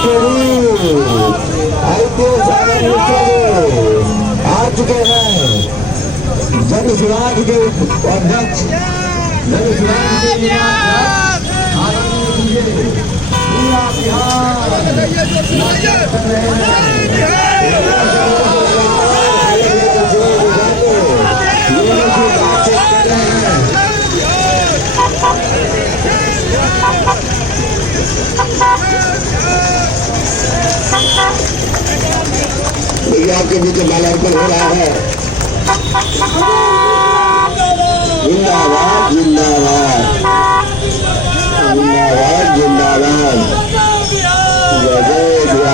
आ चुके हैं जन सुराज के अध्यक्ष जन सुराज के आपके बीच माल्यार्पण हो रहा है। जिंदाबाद जिंदाबाद जिंदाबाद जिंदाबाद जय जय।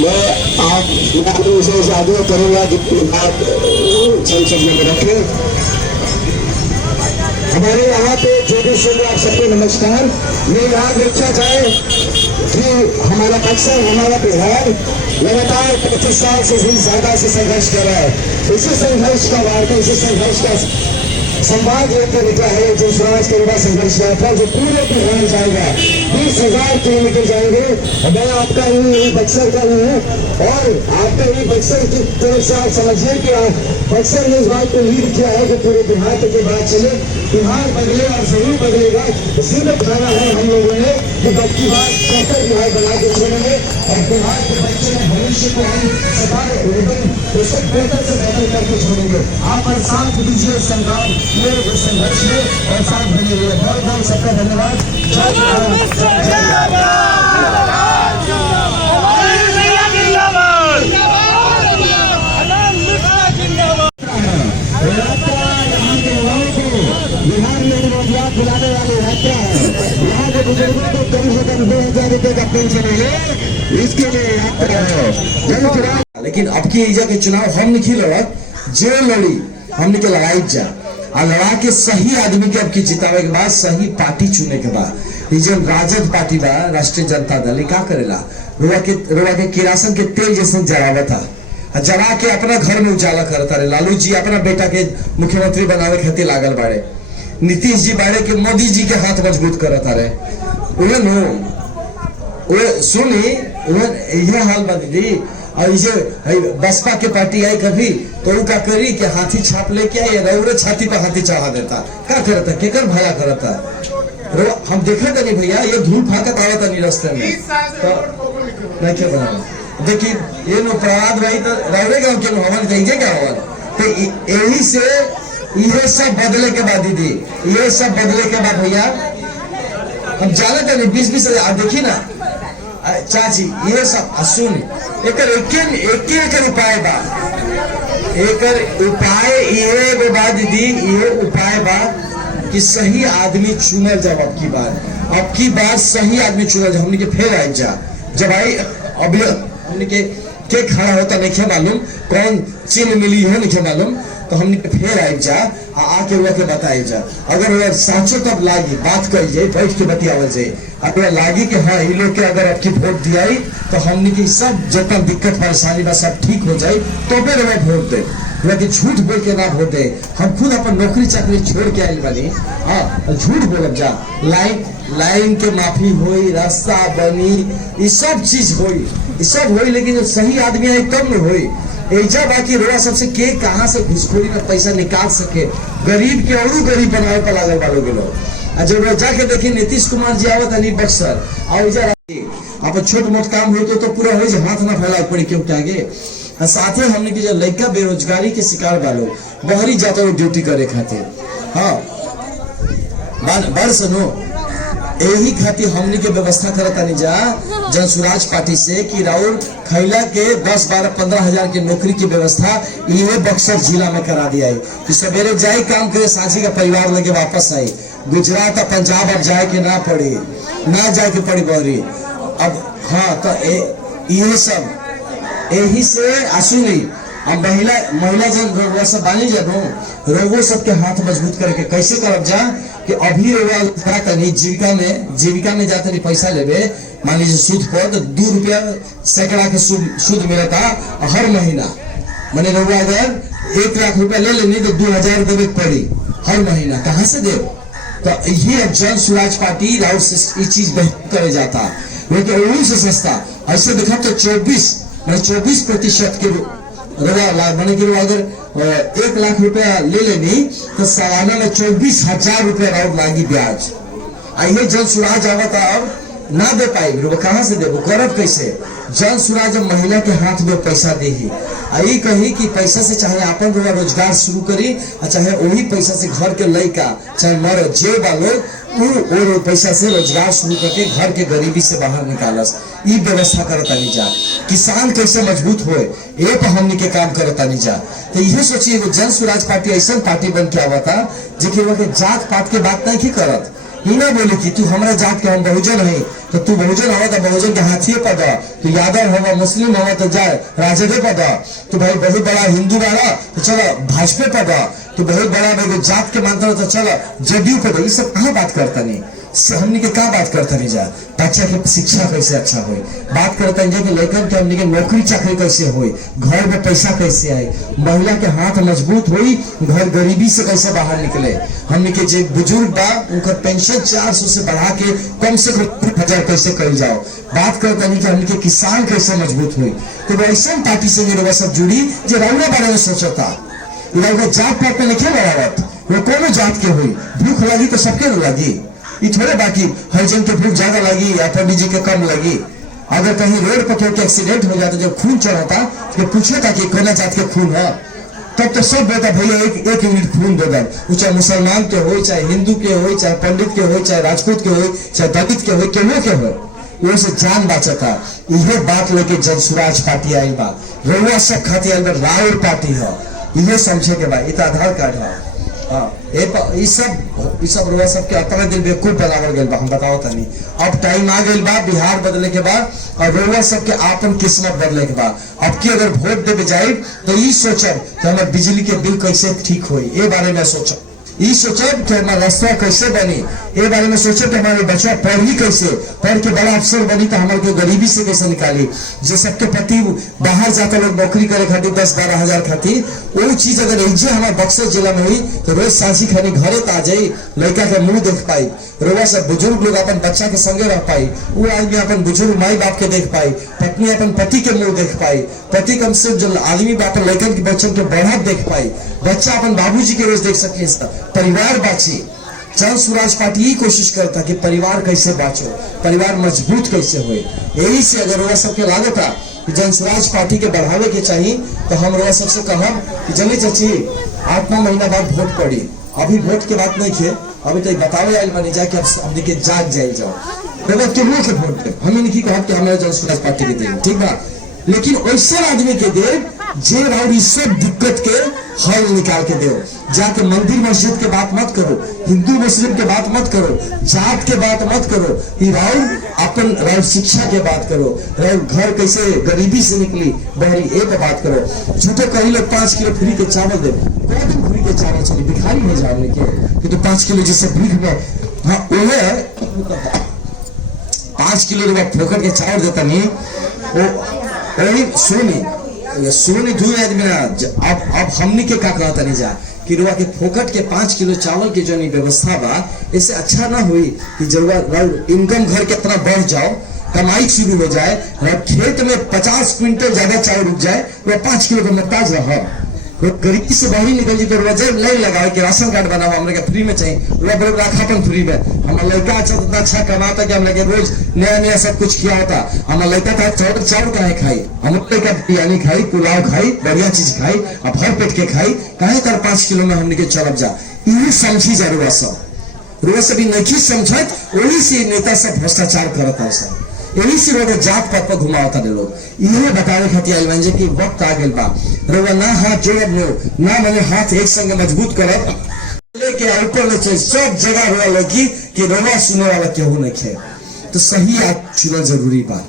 मैं आप विशेष आग्रह करूंगा कि बात संसद में रखें। हमारे यहाँ पे जो भी सुन रहे आप सबको नमस्कार। मैं याद रखना चाहे कि हमारा अक्सर हमारा बिहार लगातार 25 साल से भी ज्यादा से संघर्ष कर रहा है। इसी संघर्ष का वार्ता, इसी संघर्ष का संवाद लेकर निकला है जो स्वराज के युवा संघर्ष यात्रा जो पूरे बिहार जाएगा। 20,000 किलोमीटर जाएंगे। मैं आपका ही बक्सर का ही हूँ और आपका ही बक्सर की तरफ से आप समझिए कि बक्सर ने इस बात को लीड किया है कि पूरे बिहार तक ये बात चले। बिहार बदले और जरूर बदलेगा। इसी में बताना है हम लोगों ने कि बच्ची बात बेहतर बिहार बना के छोड़ेंगे और बिहार के बच्चे भविष्य को हम बेहतर से बेहतर करके छोड़ेंगे। आप पर साथ दीजिए संग्राम में, संघर्ष में और साथ बने हुए। बहुत बहुत सबका धन्यवाद। बिहार में रोजगार दिलाने वाली यात्रा है। यहाँ के बुजुर्गों को कम से कम 2,000 रुपए का पेंशन मिले, इसके लिए यात्रा है। लेकिन अब की एजा के चुनाव हम नहीं लड़त, जो लड़ी हमने के लड़ाई जा और लड़ा के सही आदमी के अब की जितावे के बाद सही पार्टी चुने के बाद ये जो राजद पार्टी बा, राष्ट्रीय जनता दल का करेला रुआ के किरासन के तेल जैसे जरावा था, जरा के अपना घर में उजाला करता रहे। लालू जी अपना बेटा के मुख्यमंत्री बनावे खातिर लागल बाड़े, नीतीश जी बाड़े के मोदी जी के हाथ मजबूत करता रहे। सुनी यह हाल बा दीदी। और इसे बसपा के पार्टी आई कभी तो उनका करी के हाथी छाप लेके आई, रौरे छाती पर हाथी चढ़ा देता। क्या करता, केकर भला करता। हम देखा था नहीं भैया, ये धूल फाकत आवा था नहीं रास्ते में तो नहीं क्या बना। देखिए ये नो अपराध भाई तो रौरे गाँव के हवन कहीं क्या हवन तो यही से ये सब बदले के बाद दीदी, ये सब बदले के बाद भैया हम जाना था नहीं 20-20 देखिए ना चाची ये सब सुन एक उपाय बा, एक उपाय ये बा दीदी, ये उपाय बा कि सही आदमी चुनल जाए। अब की बार सही आदमी चुनल जाए। हमने के फेर आई जा जब आई अब हमने के खड़ा होता नहीं मालूम, कौन चिन्ह मिली है नहीं मालूम, तो हमने फेर आई जा आके हुआ के बताए जा। अगर साचो तब लागी बात कही जाए, बैठ के बतियावल जाए। अगर लागी कि हाँ ये लोग के अगर आपकी वोट दियाई तो हमने की सब जितना दिक्कत परेशानी बा सब ठीक हो जाए तो फिर हमें वोट दे। लेकिन झूठ बोल के ना वोट दे। हम खुद अपन नौकरी चाकरी छोड़ के आये वाली, हाँ झूठ बोलब जा। लाइन के माफी होई, रास्ता बनी, ये सब चीज होई, ये सब होई, लेकिन जो सही आदमी है कम में होई। ऐजा बाकी रोड़ा सबसे के कहां से घुसखोरी में पैसा निकाल सके, गरीब के और गरीब बनाए पर लागल वालों के लोग। जब जाके देखिए नीतीश कुमार जी आवत अली बक्सर और आप छोट मोट काम हो तो पूरा हो हाथ ना फैला पड़ी क्यों क्या आगे। साथ ही हमने की जो लड़का बेरोजगारी के शिकार वालों बाहरी जाता हुए ड्यूटी करे खातिर, हाँ बड़ सुनो यही खातिर हमने के व्यवस्था करता नहीं जा जन स्वराज पार्टी से कि राउर खैला के 10-12-15 हजार की नौकरी की व्यवस्था ये बक्सर जिला में करा दिया है कि सवेरे जाए काम करे, साझी का परिवार लेके वापस आए। गुजरात और पंजाब अब जाए के ना पड़े, ना जाए के पड़ी बड़ी अब। हाँ तो ये सब यही से आंसू नहीं। अब महिला जन सब बानी जानो रोगो सबके हाथ मजबूत करके कैसे करब जा कि अभी जीविका में जाते नहीं पैसा लेवे, मान लीजिए सूद पर तो 2 रुपया सैकड़ा के सूद मिलता हर महीना। मैंने रोगा अगर 1 लाख रुपया ले लेनी तो 2,000 देवे पड़ी हर महीना, कहाँ से दे। तो ये जन स्वराज पार्टी राउत से ये चीज बेहतर करे जाता। लेकिन वही से सस्ता ऐसे देखा तो 24% के मैंने कि अगर 1 लाख रुपया ले लेनी तो सालाना में 24,000 रुपया और लागी ब्याज। आइए जन सुराज आवत अब ना दे पाई वो कहां से दे, वो करब कैसे? जन सुराज महिला के हाथ में पैसा दे ही आई कही कि पैसा से चाहे अपन रोजगार शुरू करी और चाहे वही पैसा से घर के लड़का चाहे मर जे वालों पैसा से रोजगार शुरू करके घर के गरीबी से बाहर निकालस। ई व्यवस्था करता नहीं जा, किसान कैसे मजबूत होए ये पर हमनी के काम करता नहीं जा। तो यह सोचिए वो जन सुराज पार्टी ऐसा पार्टी बन के आवा था जेके जात पात के बात नहीं करत ही ना बोले कि तू हमारा जात के हम बहुजन है तो तू बहुजन हवा तो बहुजन के हाथिये पद, तू यादव हवा मुस्लिम हवा तो जाए राजदे पद, तू भाई बहुत बड़ा हिंदू वाला तो चलो भाजपा पद, तू बहुत बड़ा भाई जात के मानता हो तो चलो जदयू पद। ये सब कहाँ बात करता नहीं, हमने के क्या बात करता नहीं जा। बच्चा के शिक्षा कैसे अच्छा हो, बात करता नहीं जा कि लेकर के हमने के नौकरी चाकरी कैसे हो, घर में पैसा कैसे आए, महिला के हाथ मजबूत हुई, घर गरीबी से कैसे बाहर निकले। हमने के जो बुजुर्ग बा उनका पेंशन 400 से बढ़ा के कम से कम 1000 कैसे कर जाओ। बात करता नहीं कि हमने के किसान कैसे मजबूत हुई। तो वैसा पार्टी से मेरे सब जुड़ी जो रउना बारे में सोचता जात पात में लिखे बरावत वो कोनो जात के हुई, भूख लगी तो सबके लगी, ये थोड़े बाकी हर जन के भूख ज्यादा लगी या पंडित जी के कम लगी। अगर कहीं रोड पर कोई एक्सीडेंट हो जाता जब खून चढ़ाता तो पूछे था कि कोना जात के खून है, तब तो सब बेटा भैया एक यूनिट खून दे दें, चाहे मुसलमान के हो, चाहे हिंदू के हो, चाहे पंडित के हो, चाहे राजपूत के हो, चाहे दलित के हो, केनो के हो, वो से जान बचता। यह बात लेके जन सुराज पार्टी आई बा, रउआ सब खाती आई बा राउर पार्टी है, यह समझे के बा। इत आधार कार्ड है ये सब रुआ सब के अपना दिल बेवकूफ बनावल गइल बा। हम बताओ तनी अब टाइम आ गइल बा बिहार बदले के बाद और रुआ सब के आपन किस्मत बदले के बाद अब की अगर वोट देवे जाए तो ये सोचब कि हमारे बिजली के बिल कैसे ठीक होई, ये बारे में सोचब, ये सोचब कि हमारा रास्ता कैसे बनी, ये बारे में सोचब कि हमारे बच्चा पढ़ी कैसे, पढ़ के बड़ा अफसर बनी तो हमारे गरीबी से कैसे निकाली। जो सबके पति बाहर जाता लोग नौकरी करे खातिर 10-12 हजार खातिर, वो चीज अगर ऐसे हमारे बक्सर जिला में हुई तो रोज सांसी खानी घरे आ जाई, लड़का के मुंह देख पाई, रोज सब बुजुर्ग लोग अपन बच्चा के संगे रह पाई, वो आदमी अपन बुजुर्ग माई बाप के देख पाई, पत्नी अपन पति के मुंह देख पाई, पति कम से जो आदमी अपन लड़कन के बच्चों के बढ़त देख पाई, बच्चा अपन बाबूजी के रोज देख सके, परिवार बाची। जन सुराज पार्टी ही कोशिश करता कि परिवार कैसे बाँचो, परिवार मजबूत कैसे हो। यही से अगर वह सबके लागत कि जन सुराज पार्टी के बढ़ावे के चाहिए तो हम वह सबसे कहब कि जल्दी चाची 8-9 महीना बाद वोट पड़ी, अभी वोट के बात नहीं थे, अभी तो बतावे आयल मानी जाके अब के जाग जाए जाओ केवल के वोट दे, हम नहीं कहब कि हमारे जन सुराज पार्टी के दे, ठीक बा। लेकिन ऐसा आदमी के दे जे राउर सब दिक्कत के हल निकाल के दो। जाके मंदिर मस्जिद के बात मत करो, हिंदू मुस्लिम के बात मत करो, जात के बात मत करो, राउर शिक्षा के बात करो, राउर घर कैसे गरीबी से निकली बहरी ए पे बात करो। झूठे कहीं लोग 5 किलो फ्री के चावल दे, कौन दिन फ्री के चावल चली भिखारी नहीं जाने के तो 5 किलो जिससे भीख में हाँ वो 5 किलो फोकट के चावल देता नहीं वो सोनी धुए आदमी ना। अब हमनी के का कहता नहीं जा कि रुआ के फोकट के 5 किलो चावल की जो व्यवस्था बा, इससे अच्छा ना हुई कि जब इनकम घर के इतना बढ़ जाओ, कमाई शुरू हो जाए, खेत में 50 क्विंटल ज्यादा चावल उग जाए, वह 5 किलो का मोहताज रहा, गरीबी से बाहर निकल जी तो वजह नहीं लगाओ कि राशन कार्ड बनाओ हमारे फ्री में चाहिए, राखापन फ्री में। हमारा लड़का अच्छा इतना अच्छा कमाता कि हम लगे रोज नया नया सब कुछ खिया होता। हमारा लड़का था चावल काहे खाई, हम लड़का बिरयानी खाई, पुलाव खाई, बढ़िया चीज खाई, अब भर पेट के खाई, काहे कर 5 किलो में हमने के चलब जा। यही समझी जा रुआ सब भी नहीं समझत, वही से नेता सब भ्रष्टाचार करता सब, यही से लोग जात पात पर घुमावता लोग। यही बतावे खातिर आई बन कि वक्त आ गया बा रोवा ना हाथ जोड़ब ना मैंने हाथ एक संग मजबूत करब लेके ऊपर ले चल सब जगह हुआ लगी कि रोवा सुने वाला केहू नहीं खे, तो सही आज चुना जरूरी बा।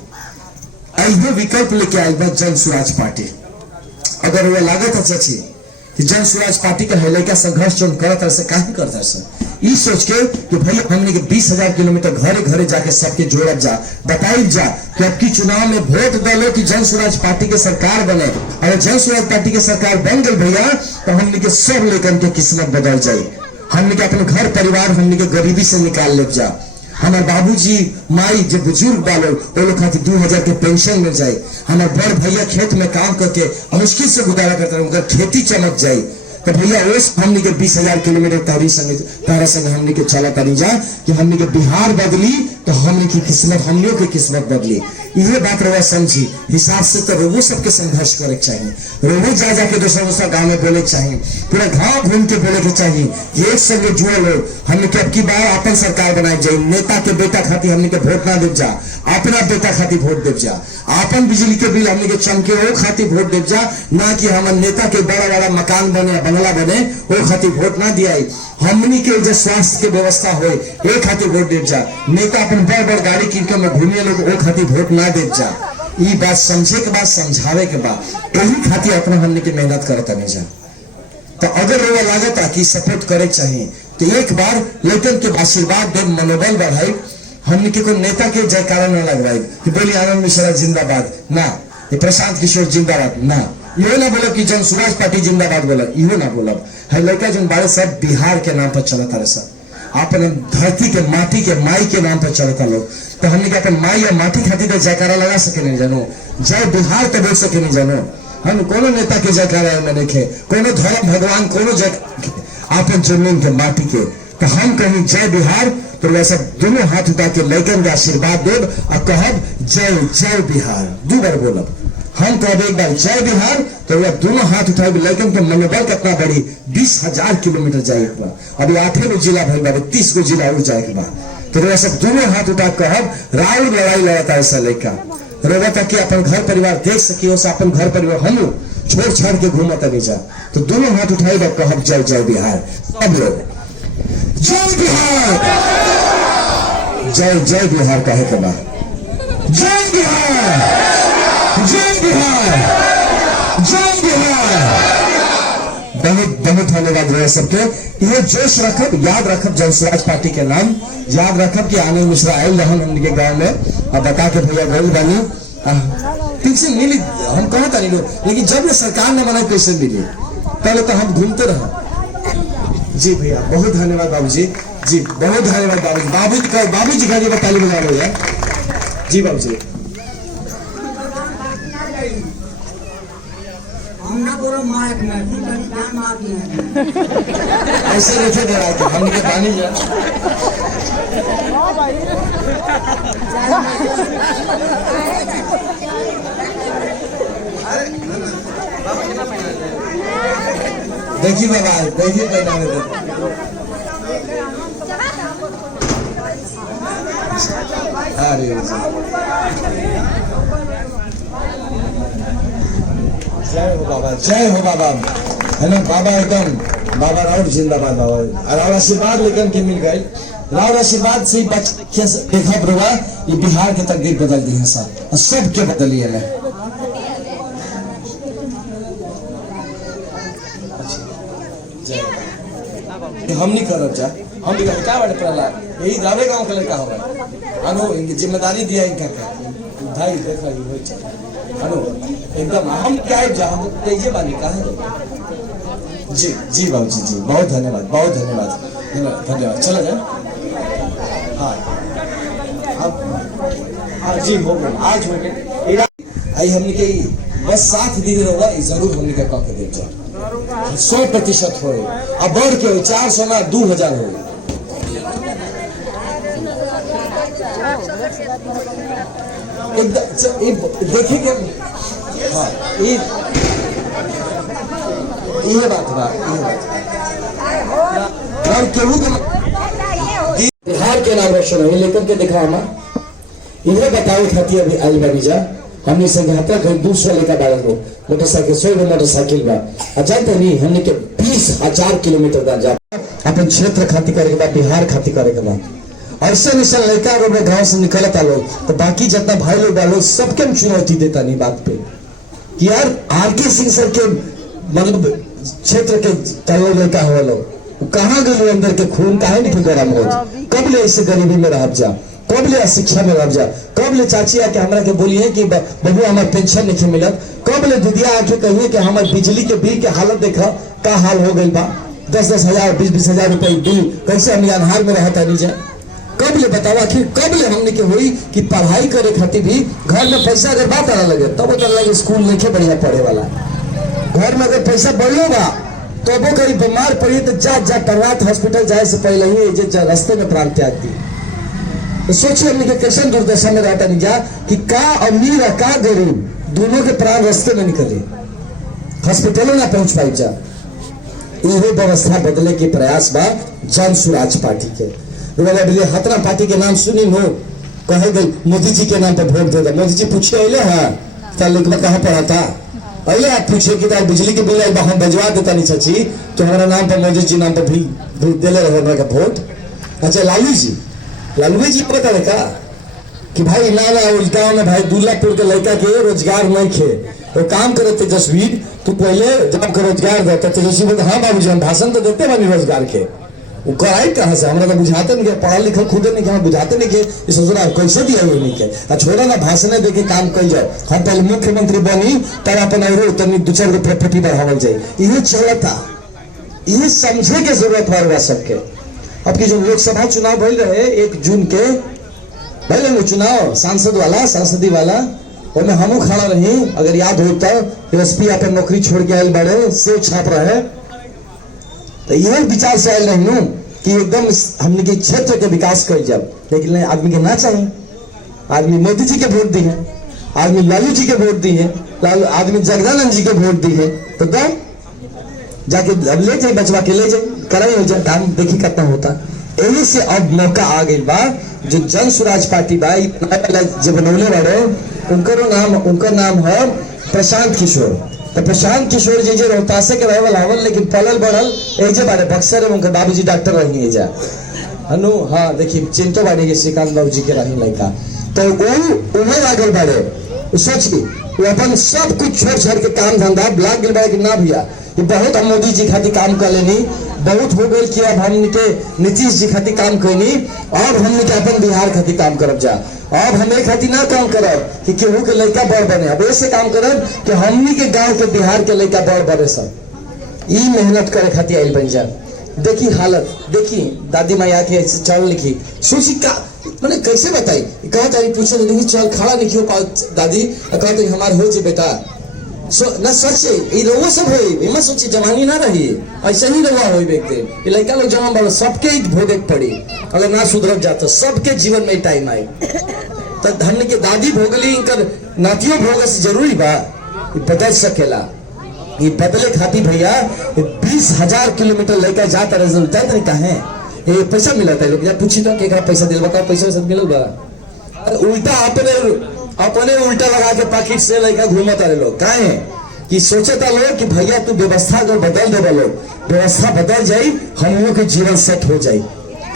आई विकल्प लेके आई बा जन सुराज पार्टी। अगर वो लागत अच्छा छी कि जन सुराज पार्टी का है लड़का संघर्ष जो करता से काहे करता है ये सोच के कि भाई हमने के 20,000 किलोमीटर घरे घरे जाके सबके जोड़ब जा, बताई जा कि अब की चुनाव में वोट डालो कि जन सुराज पार्टी के सरकार बने। अगर जन सुराज पार्टी के सरकार बन गई भैया तो हमने के सब लेकर के किस्मत बदल जाए, हमने के अपने घर परिवार हमने के गरीबी से निकाल ले जा। हमारे बाबूजी माई जो बुजुर्ग बालो वो लोग खातिर 2000 के पेंशन मिल जाए। हमारे बड़ भैया खेत में काम करके मुश्किल से गुजारा करता उनका खेती चमक जाए। तो भैया उस हमने के 20,000 किलोमीटर तारा संग हमने के चला तनी जा कि हमने के बिहार बदली तो हमने की किस्मत हमनियों की किस्मत बदली। ये बात रवा समझी हिसाब से तो रोवो सबके संघर्ष करे चाहिए। रोवो जा जाके दूसरा गांव में बोले चाहिए, पूरा गांव घूम के बोले के चाहिए एक संगे जुड़े लोग हमने के अब की बार अपन सरकार बनाई जाए। नेता के बेटा खातिर हमने के वोट ना दे जा, अपना बेटा खातिर वोट दे जा। अपन बिजली के बिल हमने के चमके वो खातिर वोट दे जा, ना कि हमारे नेता के बड़ा बड़ा मकान बने बंगला बने वो खातिर वोट ना दिया। हमनी के जो स्वास्थ्य के व्यवस्था हो एक खातिर वोट दे जा। नेता अपन बड़ बड़ गाड़ी किन के में घूमे लोग वो खातिर वोट ना दे जा। ये बात समझे के बाद समझावे के बाद यही खातिर अपना हमने की मेहनत करता नहीं जा। तो अगर वो लागत कि सपोर्ट करे चाहिए तो एक बार लेकिन के आशीर्वाद दे, मनोबल बढ़ाई। हमने के कोई नेता के जयकारा न लगवाई कि बोली आनंद मिश्रा जिंदाबाद ना, ये प्रशांत किशोर जिंदाबाद ना, यो ना बोलो कि जन सुभाष पार्टी जिंदाबाद बोला, यो ना बोलब है। लड़का जन बारे सब बिहार के नाम पर चलता रहे, सब अपने धरती के माटी के माई के नाम पर चलता लोग। तो हमने के अपन माई और माटी खातिर तो जयकारा लगा सके नहीं जानो, जय बिहार तो बोल सके नहीं जानो। हम कोनो नेता के जयकारा में देखे, कोनो धर्म भगवान कोनो जय अपन जमीन के माटी के। तो हम कहीं जय बिहार तो वैसे दोनों हाथ उठा के लैकन का आशीर्वाद देव और कहब जय जय बिहार। दो बार बोलब हम कहब एक बार जय बिहार तो वह दोनों हाथ उठाए लैकन के मनोबल कितना बढ़ी। 20,000 किलोमीटर जाए एक बार, अभी 8 गो जिला भर 30 गो जिला और जाए एक बार। तो वैसे दोनों हाथ उठा कहब राउर लड़ाई लड़ता ऐसा लड़का रोगा तक कि अपन घर परिवार देख सकी हो, अपन घर परिवार हम छोड़ छाड़ के घूमत नहीं जा। तो दोनों हाथ उठाई कहब जय जय बिहार। सब लोग जय बिहार, जय जय बिहार कहे के बाद जय बिहार, जय बिहार, जय बिहार। बहुत बहुत धन्यवाद रहे सबके। ये जोश रखब, याद रखब जन स्वराज पार्टी के नाम याद रखब कि आनंद मिश्रा आयल रहन हमने गाँव में और बता के भैया गई बनी पेंशन मिली। हम कहा था नहीं लोग, लेकिन जब सरकार ने मना पेंशन मिली पहले तो हम घूमते रहे। जी भैया बहुत धन्यवाद बाबूजी, जी बहुत धन्यवाद बाबूजी। बाबूजी का ताली बजा लो यार। जी बाबूजी ऐसे रहते दे रहा था हम पानी जा देखिए बाबा, देखिए पहना अरे जय हो बाबा, जय हो बाबा, है ना बाबा। एकदम बाबा राउर जिंदाबाद बाबा। और आशीर्वाद लेकर के मिल गए, राउर आशीर्वाद से देखा प्रभा ये बिहार के तकदीर बदल दी है सब, और सबके बदली है। हम नहीं करब जा, हम क्या बाटे प्रहलाद यही रावे गांव का लड़का होगा अनु इनकी जिम्मेदारी दिया इनका भाई देखा अनु एकदम हम क्या जा हम तेजे बानी कहा। जी जी बाबू जी, जी बहुत धन्यवाद, बहुत धन्यवाद, धन्यवाद। चला जाए हाँ जी हो गए आज हो गए। आई हमने के बस 7 दिन होगा जरूर हमने का कह दे जा 100% हो। अब बढ़ के 400 ना 2000 हो। देखिए कि हाँ ये बात बिहार के नाम रोशन हो लेकर के दिखा हमारा इन्हें बताओ खाती अभी आई बनी जा हमने संघाता कोई दूसरा लेकर बारह लोग मोटरसाइकिल 100 मोटरसाइकिल बा जानते नहीं हमने के 20,000 किलोमीटर का जा अपन क्षेत्र खाती करे के बाद बिहार खाती करे के बाद ऐसा निशा लड़का अगर गाँव से निकलता लोग तो बाकी जितना भाई लोग डालो सबके हम चुनौती देता नहीं बात पे कि यार आरके सिंह सर के मतलब क्षेत्र के कलो लड़का हो लोग कहाँ गए अंदर के खून काहे नहीं गरम हो कब ले इसे गरीबी में रह जा कब ले शिक्षा में रह जा कब ले चाची आके हमरा के बोली है कि बबू हमारे पेंशन नहीं मिलत कब ले दुधिया आके कहिए कि हमारे बिजली के बिल के हालत देखा का हाल हो गई बा 10,000 20,000 रुपए बिल कैसे हम अनहार में रहता नहीं जाए कब ले बताओ, आखिर कब ले हमने के हुई कि पढ़ाई करे खातिर भी घर में पैसा अगर बात आने लगे तब तो लगे स्कूल नहीं बढ़िया पढ़े वाला। घर में अगर पैसा बढ़लो बा तो वो कहीं बीमार पड़ी तो जा टंगात हॉस्पिटल जाए से पहले ही रास्ते में प्राण त्याग दी। तो सोचिए हमने के कैसे दुर्दशा में रहता नहीं जा कि का अमीर और का गरीब दोनों के प्राण रास्ते में निकले, हॉस्पिटलों ना पहुंच पाई जा। यही व्यवस्था बदले के प्रयास बा जन स्वराज पार्टी के। हतरा पार्टी के नाम सुनी नो कहे गई मोदी जी के नाम पर वोट दे दो। मोदी जी पूछे अले हाँ कहाँ पढ़ा था, अले आप पूछे कि बिजली के बिल हम भिजवा देता नहीं चाची तो हमारा नाम पर मोदी जी नाम पर भी दिले रहे वोट। अच्छा लालू जी पता रखा कि भाई ना उल्टा में भाई दुल्लापुर के लड़का के रोजगार नहीं खे तो काम करे तेजस्वी तू पहले जब का रोजगार देता तेजस्वी बोलते हाँ बाबू जी हम भाषण तो देते बानी रोजगार के वो कराई कहाँ से, हमरा तो बुझाते नहीं के, पढ़ा लिखा खुदे नहीं के, हम बुझाते नहीं के, इस सोचना कैसे दिया हुए नहीं के। छोड़ा ना भाषण दे के काम कर जाए, हम पहले मुख्यमंत्री बनी तब अपन तनी दो चार प्रॉपर्टी बढ़ावल जाए। यही चलता, यही समझे के जरूरत है सबके। अब की जो लोकसभा चुनाव भइल रहे 1 जून के भले चुनाव सांसदी वाला और हमू खड़ा रही, अगर याद हो तो एसपी अपन नौकरी छोड़ के आयल बड़े से छाप रहे तो यह विचार से आयल रही कि एकदम हमने के क्षेत्र के विकास कर जब, लेकिन आदमी के ना चाहिए। आदमी मोदी जी के वोट दी है, आदमी लालू जी के वोट दी है, आदमी जगदानंद जी के वोट दी है तो दम जाके ले जाए बचवा के ले जाए कराई हो जाए, दाम देखी कितना होता। यही से अब मौका आ गई बा जो जन स्वराज पार्टी बा जो बनौले वाले उनका नाम है प्रशांत किशोर। तो प्रशांत किशोर जी जो रोहतास के रहे वाला हवन लेकिन पलल बढ़ल एजे बारे बक्सर है, उनके बाबूजी डॉक्टर रही है जा हनु हाँ देखिए चिंतो बाड़ी के श्रीकांत बाबू जी के रही लड़का तो वो उम्र आगे बढ़े सोच की वो अपन सब कुछ छोड़ के काम धंधा ब्लॉक गिल बाड़े ना भैया ये बहुत हम मोदी जी खातिर काम कर लेनी बहुत हो गई कि अब हमने के नीतीश जी खातिर काम करनी और हमने के अपन बिहार खातिर काम करब जा। अब हमें खातिर ना काम करब कि केहू के लड़का बड़ बने, अब ऐसे काम करब कि हमने के गांव के बिहार के लड़का बड़ बने सब ई मेहनत करे खातिर आइल बन जा। देखी हालत देखी दादी माँ आके चल लिखी सोची का मैंने कैसे बताई कहा तारी पूछे नहीं चल खड़ा नहीं क्यों दादी कहा तो हमारे हो जे बेटा न सचे ये रउआ सब होई इमा सोची जवानी ना रही ऐसा ही रउआ होई व्यक्ति ये लड़का लोग जवान बड़ा सबके ही भोगे पड़ी अगर ना सुधरब जाता सबके जीवन में टाइम आई तो धन के दादी भोगली इनकर नातियों भोग से जरूरी बा बदल सकेला। ये बदले खाती भैया 20,000 किलोमीटर लेकर जाता रिजल्ट तरीका है ये पैसा मिला था लोग पूछी तो केकरा पैसा दिल बताओ पैसा सब मिलल बा उल्टा अपने उल्टा लगा के पैकेट से लेकर घूमत रहे लोग काहे कि सोचता लोग कि भैया तू व्यवस्था अगर बदल दे लोग व्यवस्था बदल जाये हम लोग के जीवन सेट हो जाये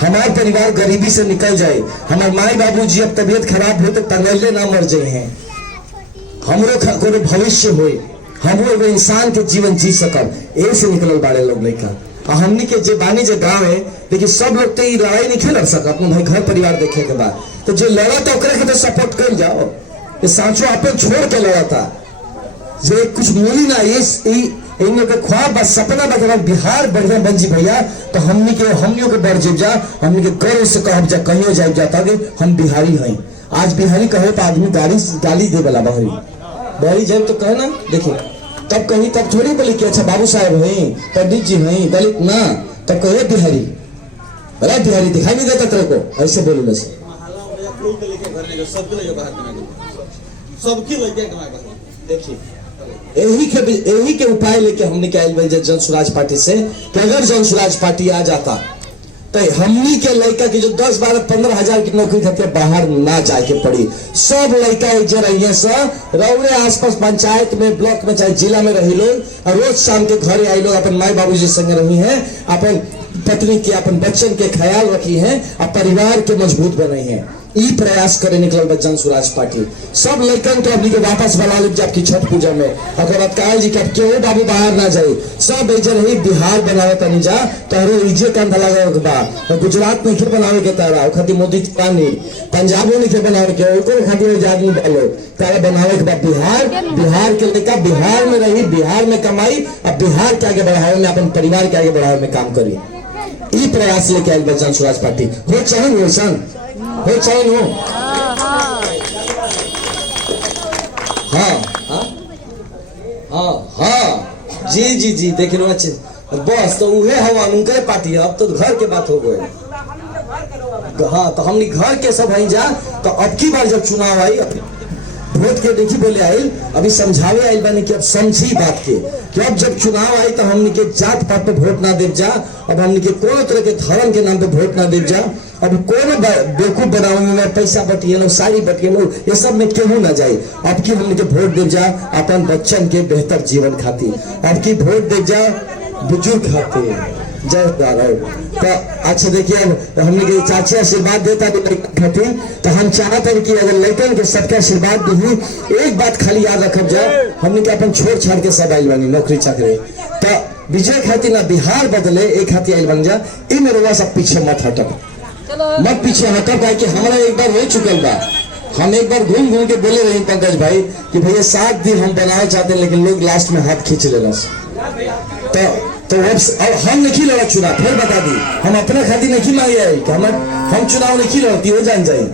हमारे परिवार गरीबी से निकल जाए हमारे माई बाबू जी अब तबीयत खराब हो तो टंगले ना मर जाए हैं हमरो को भविष्य हो हमरो एगो इंसान के जीवन जी सकब ए से निकलल बाड़े लोग लेकर हमनी के जे बानी जे गाँव है देखिए सब लोग तो लड़ाई नहीं खेल सक अपने भाई घर परिवार देखे के बाद तो जो लड़ा तो ओकरे के तो सपोर्ट कर जाओ ये सांचो अपन छोड़ के लड़ा था जो कुछ मिली ना ये इन लोग के ख्वाब बस सपना बता बिहार बढ़िया बन जी भैया तो हमनियों के बढ़ जीव जा हमनी के गर्व से कहब जा कहीं जाए जाता कि हम बिहारी हैं। आज बिहारी कहे तो आदमी गाली दे वाला बहरी जाए तो कहे ना देखिए तब कहीं तब थोड़ी बोले कि अच्छा बाबू साहब हैं पंडित जी हैं दलित ना तब कहे बिहारी भला बिहारी दिखाई नहीं देता तेरे को ऐसे बोलो से देखिए यही के उपाय लेके हमने क्या जन स्वराज पार्टी से कि अगर जन स्वराज पार्टी आ जाता तो हमनी के लड़का की जो 10, 12, 15 हजार की नौकरी करके बाहर ना जाके पड़ी सब लड़का जो रही रौरे आसपास पंचायत में ब्लॉक में चाहे जिला में रही लोग और रोज शाम के घर आई लोग अपन माई बाबू जी संग रही है अपन पत्नी के अपन बच्चन के ख्याल रखी है और परिवार के मजबूत बने हैं। ई प्रयास करे निकल जन स्वराज पार्टी सब लड़कन के अपनी के वापस बना ले जबकि छठ पूजा में अगर अतकाल जी के क्यों बाबू बाहर ना जाए सब इजे रही बिहार बनावे तनी जा तोहरे इजे कंधा लगा के बा गुजरात में फिर बनावे के तारा खाती मोदी पानी पंजाब में फिर बनावे के ओकर खाती आजाद नहीं बोलो तारा बनावे के बा बिहार के लड़का बिहार में रही बिहार में कमाई अब बिहार के आगे बढ़ावे में अपन परिवार के आगे बढ़ावे में काम करी ई प्रयास लेके आयल जन स्वराज पार्टी हो चाहे वैसन हो चाहे हो। हाँ हाँ हाँ हाँ जी जी जी देख लो अच्छे बस तो उहे हवा उनके पार्टी अब तो घर के बात हो गए। हाँ तो हमने घर के सब आई जा तो अब की बार जब चुनाव आई वोट के देखी बोले आयल अभी समझावे आयल बने कि अब समझी बात के कि अब जब चुनाव आई तो हमने के जात पात पे वोट ना दे जा, अब हमने के कोनो तरह के धर्म के नाम पे वोट ना दे जा, अब कोनो बेवकूफ बनावे में पैसा बटिए लो साड़ी बटिए लो ये सब में केहू ना जाए। अब की हमने के वोट दे जा अपन बच्चन के बेहतर जीवन खातिर, अब की वोट दे जा बुजुर्ग खातिर। जय तो अच्छा देखिए अब हमने के चाची आशीर्वाद देता खातिर तो हम चाहते हैं कि अगर लड़कन के सबके आशीर्वाद दी एक बात खाली याद रखब जाए हमने के अपन छोड़ छाड़ के सब आइल बनी नौकरी चाकरी तो विजय खातिर ना बिहार बदले एक खातिर आइल बन जा इन रोवा सब पीछे मत हटब मत पीछे हटब कि हमारा एक बार हो चुकल बा। हम एक बार घूम घूम के बोले रही पंकज भाई कि भैया 7 दिन हम बनाना चाहते हैं लेकिन लोग लास्ट में हाथ खींच लेना तो अब हम नहीं लड़ा चुनाव फिर बता दी हम अपने खातिर नहीं मांगे आई कि हम चुनाव नहीं लड़ती हो जान जाए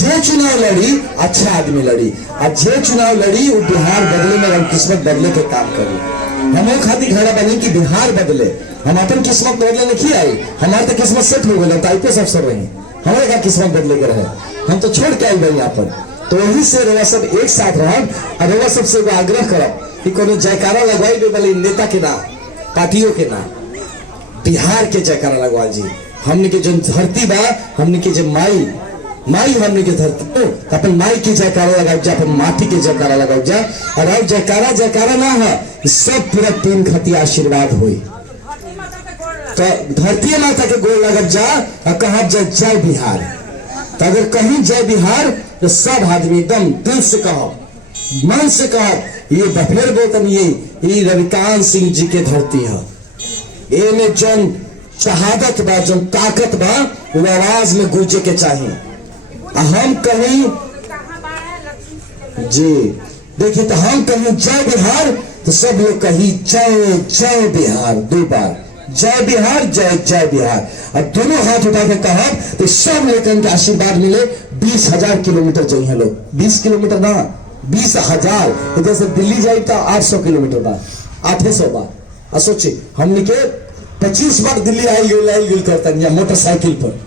जे चुनाव लड़ी अच्छा आदमी लड़ी और जे चुनाव लड़ी वो बिहार बदले में हम किस्मत बदले के काम करी। हम खातिर खड़ा बनी कि बिहार बदले हम अपन किस्मत बदले नहीं आई हमारे तो किस्मत सेट हो गए तो आईपीएस अफसर रही हमारे क्या किस्मत बदले के रहे हम तो छोड़ के आई बनी यहाँ पर। तो वही से रवा सब एक साथ रह और रवा सबसे आग्रह करब कि कोनो जयकारा लगवाई वाले नेता के नाम पार्टियों के नाम बिहार के जयकारा लगवाल जी। हमने के जो धरती बा हमने के जो माई हमने के धरती अपन माई की जयकारा लगाओ जा अपन माटी के जयकारा लगाओ जा और अब जयकारा ना है सब पूरा टीम खातिर आशीर्वाद हुई तो धरती माता के गोल लगब जा और कहब जय बिहार। तो अगर कहीं जय बिहार तो सब आदमी एकदम दिल से कहब मन से कहब ये बफेर बोतन ये रविकांत सिंह जी के धरती है ये में जन शहादत बा जन ताकत बा वो आवाज में गूंजे के चाहिए। हम कहीं जी देखिए तो हम कहीं जय बिहार तो सब लोग कहीं जय जय बिहार 2 बार जय बिहार जय बिहार और दोनों हाथ उठा के कहा तो सब लेकर के आशीर्वाद मिले। 20,000 किलोमीटर जाइए लोग 20 किलोमीटर ना 20,000 जैसे दिल्ली जाए तो 800 किलोमीटर बाद 800 बार और सोचिए हमने के 25 बार दिल्ली आई गई करता है मोटरसाइकिल पर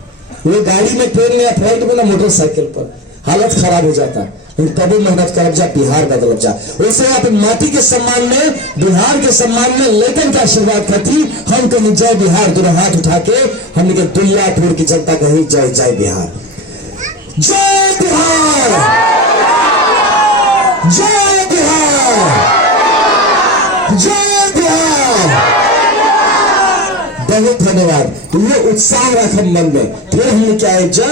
वो गाड़ी में ट्रेन में या फ्लाइट में ना मोटरसाइकिल पर हालत खराब हो जाता लेकिन कभी मेहनत करब जा बिहार बदलब जा। वैसे अपन माटी के सम्मान में बिहार के सम्मान में लेकिन का आशीर्वाद खातिर हम कहीं जय बिहार दोनों हाथ उठा के हमने के दुल्लापुर की जनता कहीं जय जय बिहार जय बिहार जय बिहार जय बिहार। बहुत धन्यवाद ये उत्साह रखम मन में फिर हमने क्या जा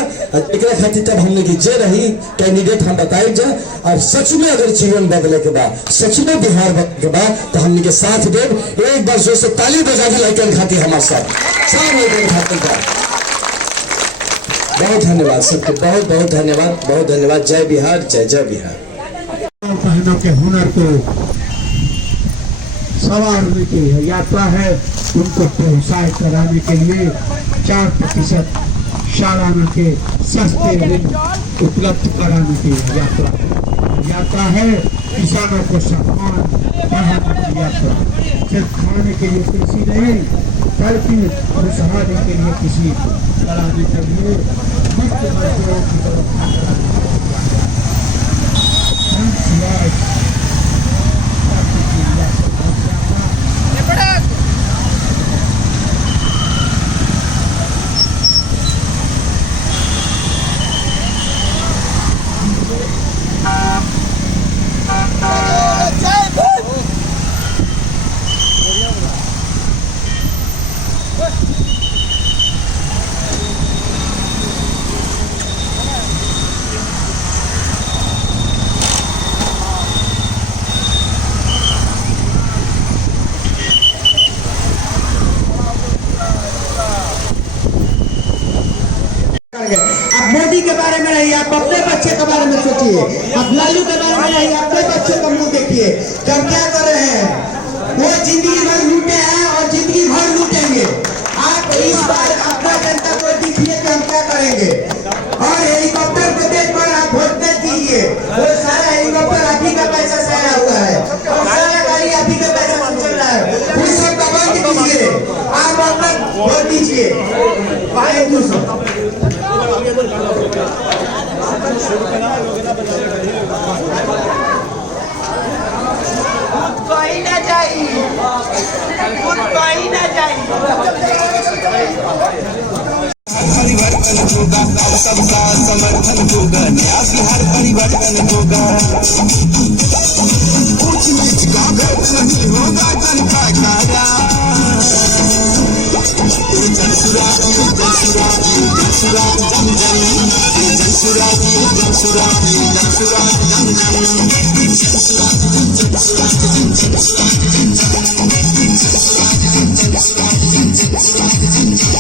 एक खातिर तब हमने की जे रही कैंडिडेट हम बताए जा और सच में अगर जीवन बदले के बाद सच में बिहार बदले के बाद तो हमने के साथ देव एक बार जोर से ताली बजा दी लाइकन खातिर हमारे साथ सब लाइकन खातिर का बहुत धन्यवाद सबके बहुत धन्यवाद जय बिहार जय बिहार। बहनों के हुनर को संवारने की यात्रा है उनको प्रोत्साहित कराने के लिए 4% सालाना के सस्ते ऋण उपलब्ध कराने की यात्रा है। किसानों को सम्मान बढ़ाने की यात्रा सिर्फ खाने के लिए कृषि नहीं बल्कि खुशहाली के लिए कृषि कराने के लिए मुख्य मजदूरों की व्यवस्था मोदी के बारे में नहीं आप अपने बच्चे के बारे में सोचिए, आप लालू के बारे में नहीं अपने बच्चे का मुंह देखिए जब क्या कर रहे हैं। वो जिंदगी भर लूटे हैं और जिंदगी भर लूटेंगे। आप इस बार कि हम क्या करेंगे। और हेलीकॉप्टर को देख कर आप वोट मत दीजिए, वो सारा हेलीकॉप्टर आप ही का पैसा से आया हुआ है और सारा गाड़ी आप ही का पैसा से चल रहा है, वो सब दबा के दीजिए, आप अपना वोट दीजिए। कोई ना चाहिए, कोई ना चाहिए। परिवर्तन होगा, सबका समर्थन होगा, नया बिहार परिवर्तन होगा। ऊंच नीच का भेद नहीं होगा, जनता का राज। ये जनसुराज, ये जनसुराज, ये जनसुराज जन जन, ये जनसुराज, ये जनसुराज, ये जनसुराज जन जन, जनसुराज, जनसुराज, जनसुराज जन जन, जनसुराज, जनसुराज, जनसुराज जन जन।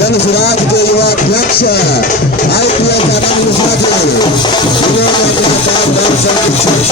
जनसुराज के युवा अध्यक्ष IPS आनंद मिश्रा जी, जिन्होंने अपना काम जनसंघ छोड़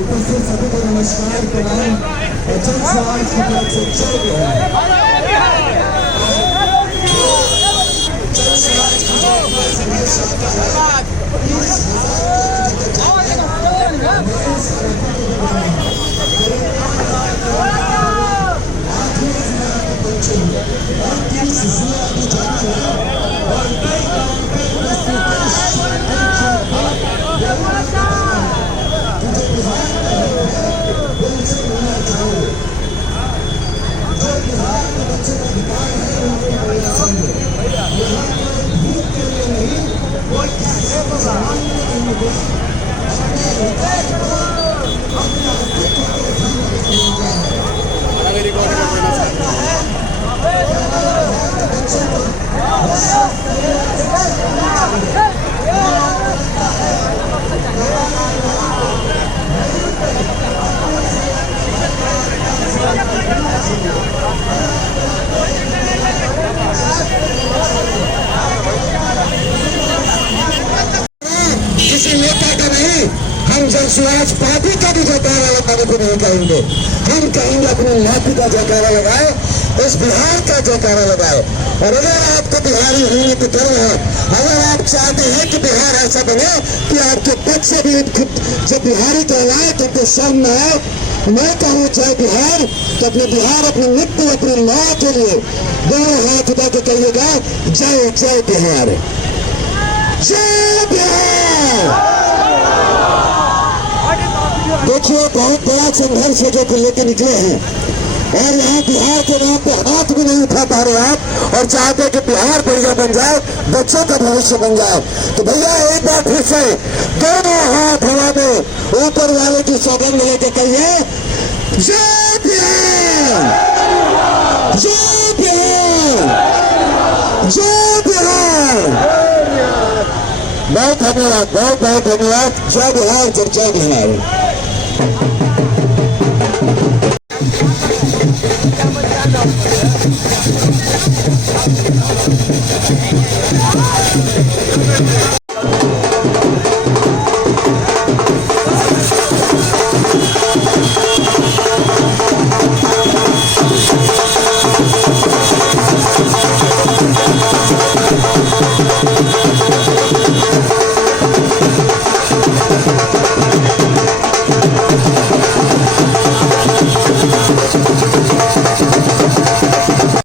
उपस्थित सभी को नमस्कार प्रणाम और जन समाज की तरफ से जय जोहार। जन समाज की जो संघर्ष आता है किसी नेता का नहीं, हम जन स्वराज पार्टी का भी जयकारा लगाने को नहीं कहेंगे। हम कहेंगे अपनी माटी का जयकारा लगाए, इस बिहार का जयकारा लगाए। और अगर आपको बिहारी होने को गर्व है, अगर आप चाहते हैं कि बिहार ऐसा बने कि आपके बच्चे भी जब बिहारी कहलाए तो उनको शर्म न आए, मैं कहूँ जय बिहार, तो अपने बिहार, अपनी मिट्टी, अपनी माँ के लिए दोनों हाथ उठा के कहिएगा जय जय बिहार, जय बिहार। देखिए बहुत बड़ा संघर्ष है जो लेके निकले हैं और यहाँ बिहार के नाम पे हाथ भी नहीं उठा पा रहे आप और चाहते कि बिहार बढ़िया बन जाए, बच्चों का भविष्य बन जाए। तो भैया एक बार फिर से दोनों हाथ हवा में ऊपर वाले की सौगंध लेके कहिए जय बिहार, जय बिहार, जय बिहार। बहुत धन्यवाद, बहुत बहुत धन्यवाद। जय बिहार, जय बिहार। Thank you.